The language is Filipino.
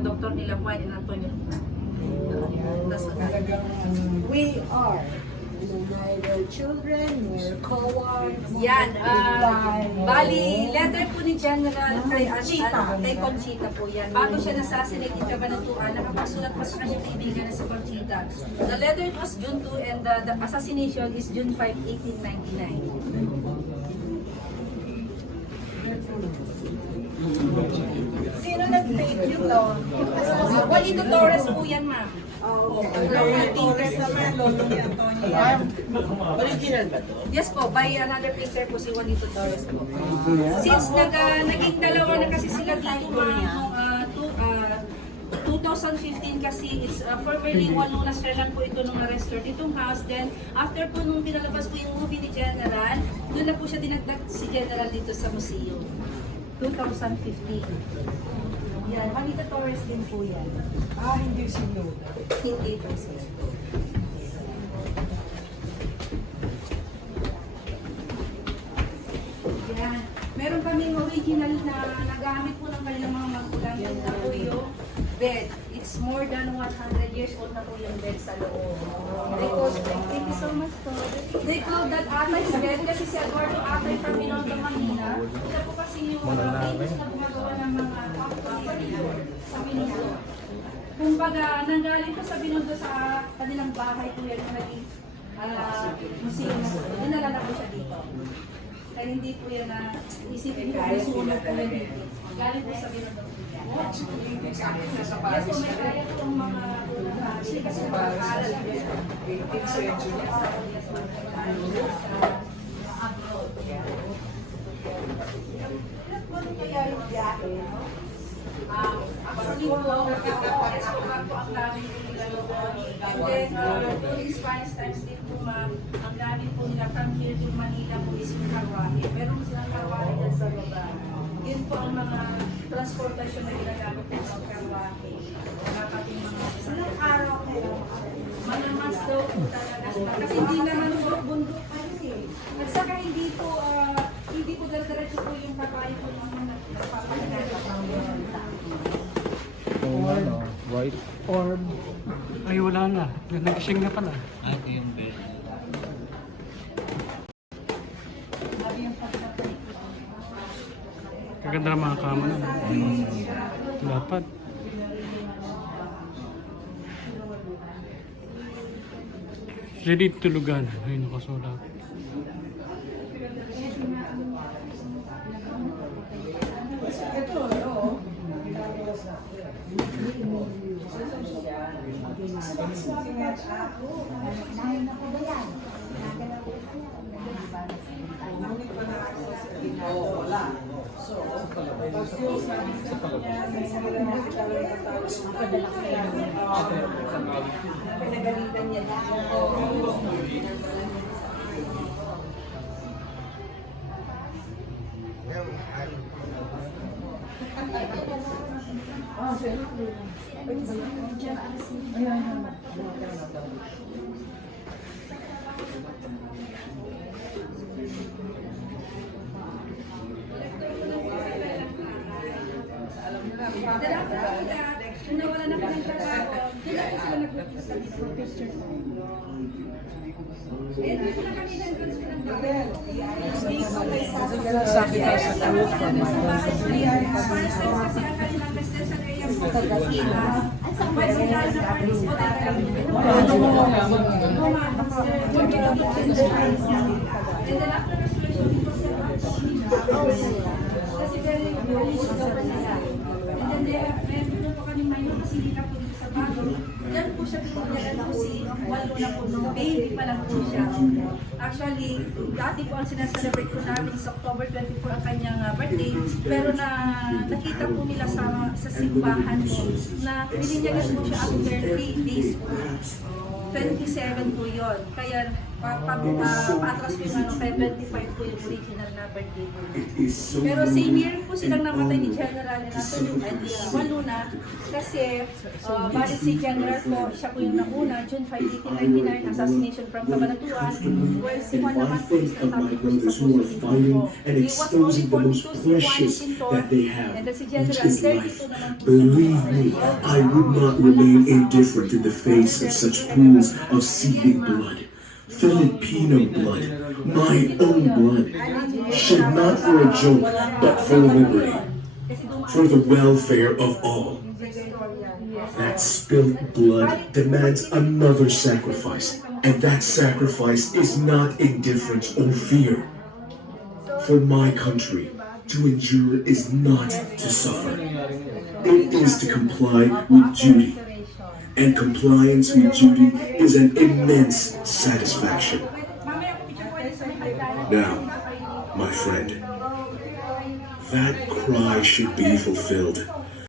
yung doktor nila Juan and Antonio. We are neither children nor cowards. Yan, bali, letter po ni General kay Conchita po yan. Bago siya na-assassinate in Cabanatuan, nakapagsulat pa sa kanyang kaibigan na si Conchita. The letter was June 2 and the assassination is June 5, 1899. Sino nag-take you to? Juanito Torres po yan, ma'am. Torres naman, lolo ni Antonio. Original ba to? Yes po, by another printer po si Juanito Torres po. Since naging dalawa na kasi sila dito, ma'am, 2015 kasi is formerly Juan Luna Sir lang po ito nung na-restore itong house. Then, after po nung pinalabas po yung movie ni General, doon na po siya dinagdag si General dito sa museum. 2015. Yan, Juanito Torres din po yan. Hindi si Lola. Hindi po sila. Yan. Meron kaming original na nagamit po ng kanilang mga magulang. Yan na po yung bed. It's more than 100 years old na po yung bed sa loob. Thank you so much po. They call that Atay's bed kasi si Eduardo Atay from Binondo, Manila. Ito po kasi yung famous na gumagawa ng mga sa Binondo. Kumbaga, nanggaling po sa Binondo sa kanilang bahay po yan na naging museum na po. Dinala na po siya dito. Kaya hindi po yan na isipin ko kung sumunod po yan dito. Galing po sa Binondo. Yes po, may kaya po ang mga kasi mag-aaral lang yan. 18th century. Ano kaya yung biyahe? Actually po, yes po, bago ang dami po nila doon. And then, during Spanish times din po, ma'am, ang dami po nila from here to Manila po is yung karwahe. Meron silang karwahe dyan sa baba. Yun po ang mga transportation na ginagamit po ng karwahe. Dapat yung mga Ilang araw kayo? mga mas daw po talaga. Kasi hindi naman po bundok kasi. At saka hindi po dal-diretso po yung kabayo po ng mga nagpapagdala. White. Orb. Ay, wala na. Nagising na pala. Ito yung bed. Kaganda ng mga kama na. Dapat. Ready tulugan. Ay, nakasulat. Ito, oo. Wala. So, pinagalitan niya na. Nawala na po ng trabaho. Doon na po sila nag-picture. Eh, doon na kami nag-picture ng trabaho. Sabi ka sa truth from my Kasi ang kanilang residential area po. Pwede sila na paris po talaga. And then after restoration po sila. Kasi very religious daw po nila. And then meron po kami minor kasi hindi na po dito sa bago. Diyan po siya pinagdagan po si Walo na po nung baby pa lang po siya. Actually, dati po ang sinaselebrate po namin sa October 24 ang kanyang birthday. Pero nakita po nila sa simbahan po na bininyagan po siya after 3 days po. 27 po yun. Kaya pa-atras ko yung ano, kaya 25 po yung original na birthday po. It is so Pero same year po noble silang and namatay ni honored General to Renato salute and your Walo na kasi bali si General po, siya po yung nauna, June 5, 1899, assassination from Cabanatuan. Well, si Juan naman po is of my natapos po brothers sa who are puso fighting po. and He was only exposing the most 42, si Juan precious Pintor, that they have, and then si which General, is 32 life. naman po. Believe me, I would not remain indifferent in the face of such pools of seething blood. Filipino blood, my own blood, shed not for a joke, but for liberty, for the welfare of all. That spilt blood demands another sacrifice, and that sacrifice is not indifference or fear. For my country, to endure is not to suffer. It is to comply with duty. And compliance with duty is an immense satisfaction. Now, my friend, that cry should be fulfilled.